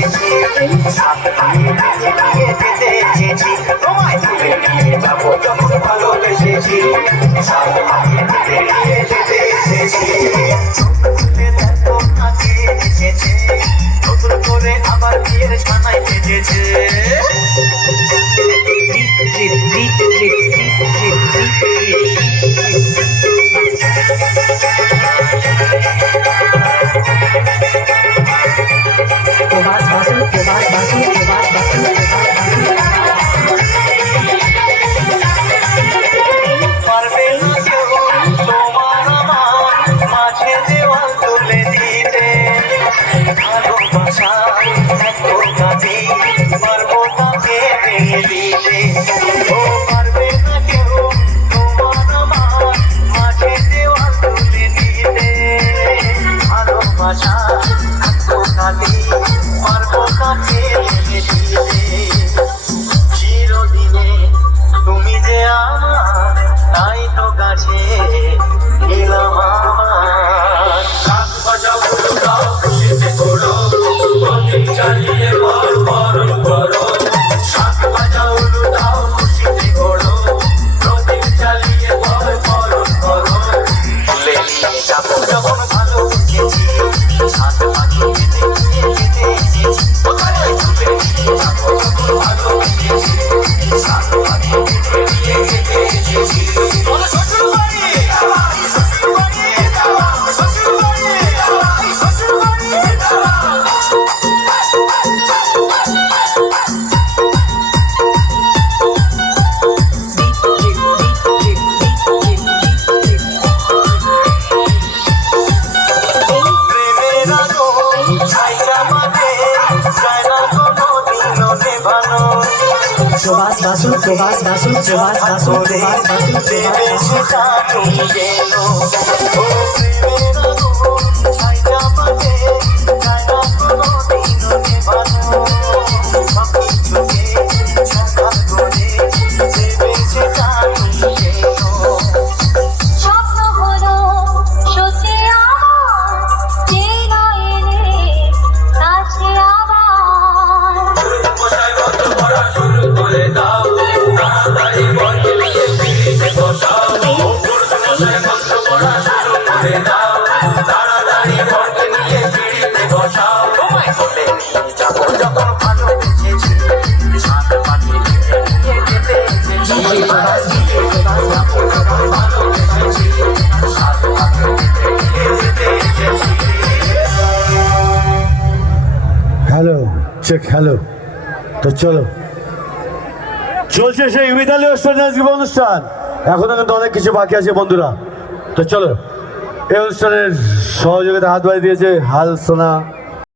এসেছি, সাত পাখি বেঁচে নিয়ে যেতে এসেছি, তোমায় তুলে নিয়ে যাবো যখন ভালোবেসেছি, সাত পাখি তুলে নিয়ে যেতে এসেছি। তুলে দেখো কাছে এসেছে, নতুন করে আবার বিয়ের সানাই বেজেছে। পারবে না কেউ তোমার আমার মাঝে দেওয়াল তুলে দিতে, ভালোবাসা এত কাজে পারবো তাকে ভেঙে দিতে। ও পারবে না কেউ তোমার আমার মাঝে দেওয়াল তুলে দিতে, ভালোবাসা এত কাজে পারবো তাকে ভেঙে দিতে। চিরদিনে তুমি যে আমার, তাই তো কাছে এলাম আমার। শাক বাজাও দাও খুশিতে করো, প্রদীপ জ্বালিয়ে বর বরণ করো। শাক বাজাও দাও খুশিতে করো, প্রদীপ জ্বালিয়ে বর বরণ করো। তুলে নিয়ে যাবো যখন ভালোবেসেছি, সাত পাখি বেঁধে নিয়ে যেতে এসেছি, কোথায় তুলে নিয়ে যাবো যখন ভালোবেসেছি, সাত পাখি বেঁধে নিয়ে যেতে এসেছি। বলো শ্বশুর বাড়ি, শ্বশুর বাড়ি, শ্বশুর বাড়ি, শ্বশুর বাড়ি। প্রেমের আগুন ছাইটা মাঝে যায় না কোনোদিনও নেভানো। প্রবাস বাসু প্রবাস বাসু প্রবাস বাসু প্রবাস বাসু দেবে সেটা তুমি যেন। ও প্রেমের আগুন ছাইটা মাঝে যায় না কোনোদিনও নেভানো। সব কিছুকে সকাল করে দেবে সেটা তুমি যেন। স্বপ্ন হলো সত্যি আমার, যে নয় রে কাছে আবার। মশাই কত পড়া শুরু করে দাও, তাড়াতাড়ি বলকে নিয়ে ফিরিতে বসাও। মশাই কত পড়া শুরু করে দাও, তাড়াতাড়ি বলকে নিয়ে ফিরিতে বসাও। তোমায় তুলে নিয়ে যাবো যখন ভালোবেসেছি, সাত পাখি বেঁধে নিয়ে যেতে এসেছি। যাবো যখন ভালোবেসেছি, সাত পাখি বেঁধে নিয়ে যেতে এসেছি। Hello check, hello. তো চলো, চলছে সেই মিতালি অনুষ্ঠান। এখনো কিন্তু অনেক কিছু বাকি আছে বন্ধুরা। তো চলো, এই অনুষ্ঠানের সহযোগিতা হাত বাড়িয়ে দিয়েছে হাল সোনা